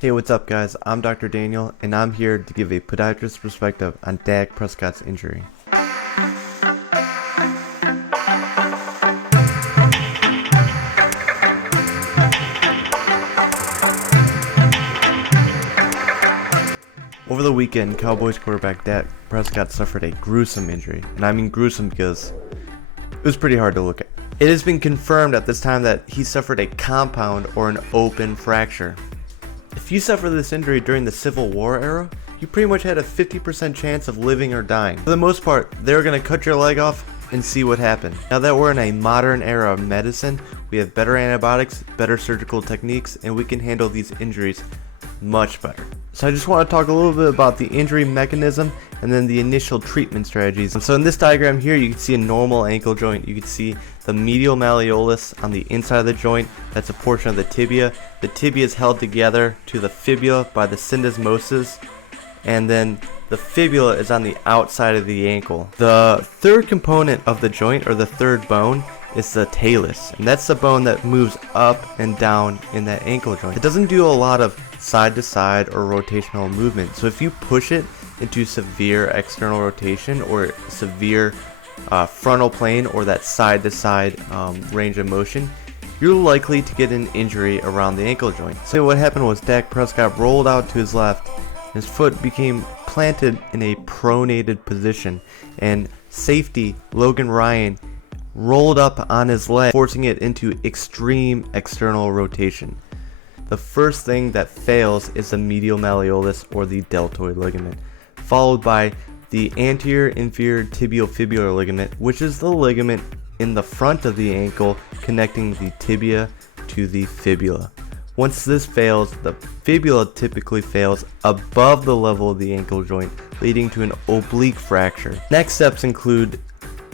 Hey, what's up guys? I'm Dr. Daniel, and I'm here to give a podiatrist perspective on Dak Prescott's injury. Over the weekend, Cowboys quarterback Dak Prescott suffered a gruesome injury, and I mean gruesome because it was pretty hard to look at. It has been confirmed at this time that he suffered a compound or an open fracture. If you suffer this injury during the Civil War era, you pretty much had a 50% chance of living or dying. For the most part, they were going to cut your leg off and see what happened. Now that we're in a modern era of medicine, we have better antibiotics, better surgical techniques, and we can handle these injuries much better. So I just want to talk a little bit about the injury mechanism and then the initial treatment strategies. So in this diagram here, you can see a normal ankle joint. You can see the medial malleolus on the inside of the joint. That's a portion of the tibia. The tibia is held together to the fibula by the syndesmosis, and then the fibula is on the outside of the ankle. The third component of the joint, or the third bone, is the talus, and that's the bone that moves up and down in that ankle joint. It doesn't do a lot of side to side or rotational movement, so if you push it into severe external rotation or severe frontal plane or that side to side range of motion, you're likely to get an injury around the ankle joint. So what happened was Dak Prescott rolled out to his left, his foot became planted in a pronated position, and safety Logan Ryan rolled up on his leg, forcing it into extreme external rotation. The first thing that fails is the medial malleolus or the deltoid ligament, followed by the anterior inferior tibiofibular ligament, which is the ligament in the front of the ankle connecting the tibia to the fibula. Once this fails, the fibula typically fails above the level of the ankle joint, leading to an oblique fracture. Next steps include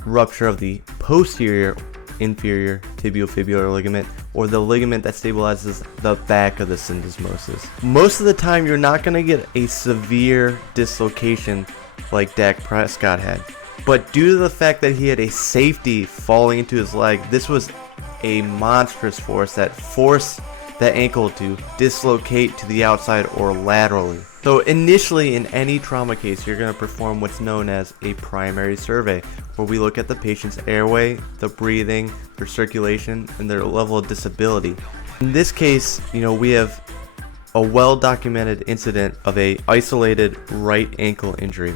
rupture of the posterior inferior tibiofibular ligament, or the ligament that stabilizes the back of the syndesmosis. Most of the time you're not going to get a severe dislocation like Dak Prescott had, but due to the fact that he had a safety falling into his leg, this was a monstrous force that forced the ankle to dislocate to the outside or laterally. So initially, in any trauma case, you're going to perform what's known as a primary survey, where we look at the patient's airway, the breathing, their circulation, and their level of disability. In this case, we have a well-documented incident of a isolated right ankle injury.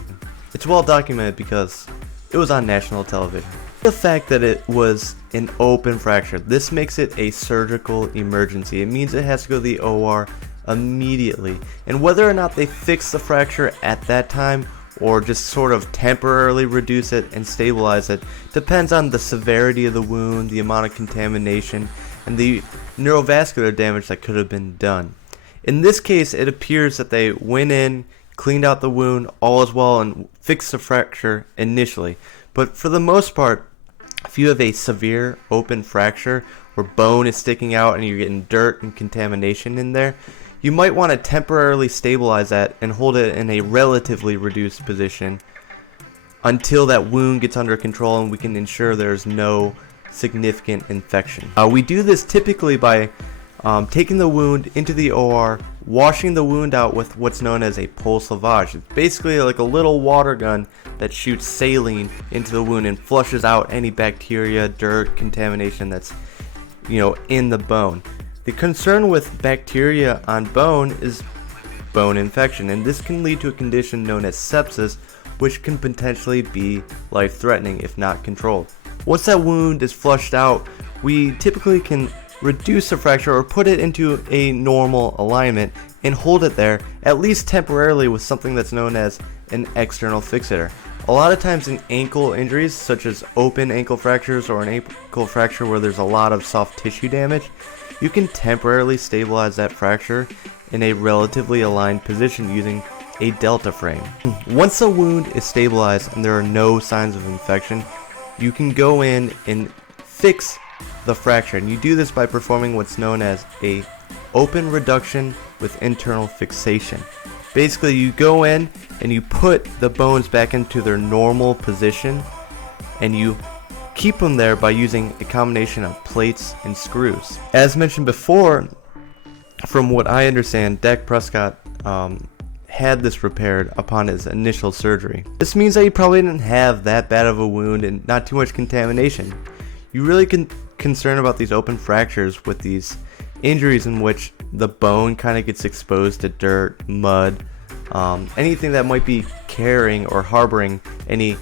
It's well documented because it was on national television. The fact that it was an open fracture, this makes it a surgical emergency. It means it has to go to the OR immediately, and whether or not they fix the fracture at that time or just sort of temporarily reduce it and stabilize it depends on the severity of the wound, the amount of contamination, and the neurovascular damage that could have been done. In this case, it appears that they went in, cleaned out the wound, all is well, and fixed the fracture initially. But for the most part, if you have a severe open fracture where bone is sticking out and you're getting dirt and contamination in there, you might want to temporarily stabilize that and hold it in a relatively reduced position until that wound gets under control and we can ensure there's no significant infection. We do this typically by taking the wound into the OR, washing the wound out with what's known as a pulse lavage. It's basically like a little water gun that shoots saline into the wound and flushes out any bacteria, dirt, contamination that's in the bone. The concern with bacteria on bone is bone infection, and this can lead to a condition known as sepsis, which can potentially be life-threatening if not controlled. Once that wound is flushed out, we typically can reduce the fracture or put it into a normal alignment and hold it there, at least temporarily, with something that's known as an external fixator. A lot of times in ankle injuries, such as open ankle fractures or an ankle fracture where there's a lot of soft tissue damage, you can temporarily stabilize that fracture in a relatively aligned position using a delta frame. Once the wound is stabilized and there are no signs of infection, you can go in and fix the fracture, and you do this by performing what's known as a open reduction with internal fixation. Basically, you go in and you put the bones back into their normal position, and you keep them there by using a combination of plates and screws. As mentioned before, From what I understand, Dak Prescott had this repaired upon his initial surgery. This means that he probably didn't have that bad of a wound and not too much contamination. You really concerned about these open fractures with these injuries in which the bone kind of gets exposed to dirt, mud, anything that might be carrying or harboring any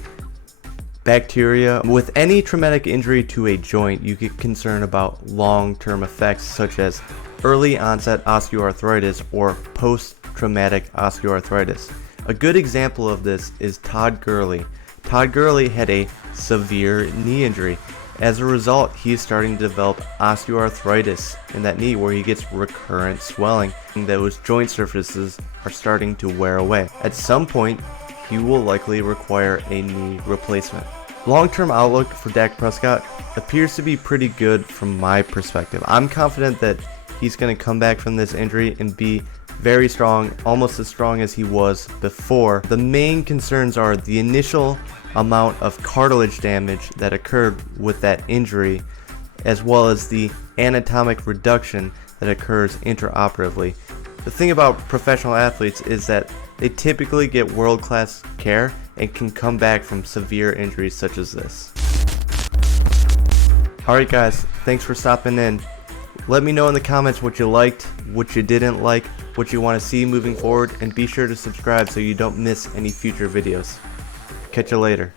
bacteria. With any traumatic injury to a joint, you get concerned about long-term effects such as early onset osteoarthritis or post-traumatic osteoarthritis. A good example of this is Todd Gurley. Todd Gurley had a severe knee injury. As a result, he is starting to develop osteoarthritis in that knee where he gets recurrent swelling and those joint surfaces are starting to wear away. At some point, he will likely require a knee replacement. Long-term outlook for Dak Prescott appears to be pretty good from my perspective. I'm confident that he's going to come back from this injury and be very strong, almost as strong as he was before. The main concerns are the initial amount of cartilage damage that occurred with that injury, as well as the anatomic reduction that occurs intraoperatively. The thing about professional athletes is that they typically get world-class care and can come back from severe injuries such as this. Alright guys, thanks for stopping in. Let me know in the comments what you liked, what you didn't like, what you want to see moving forward, and be sure to subscribe so you don't miss any future videos. Catch you later.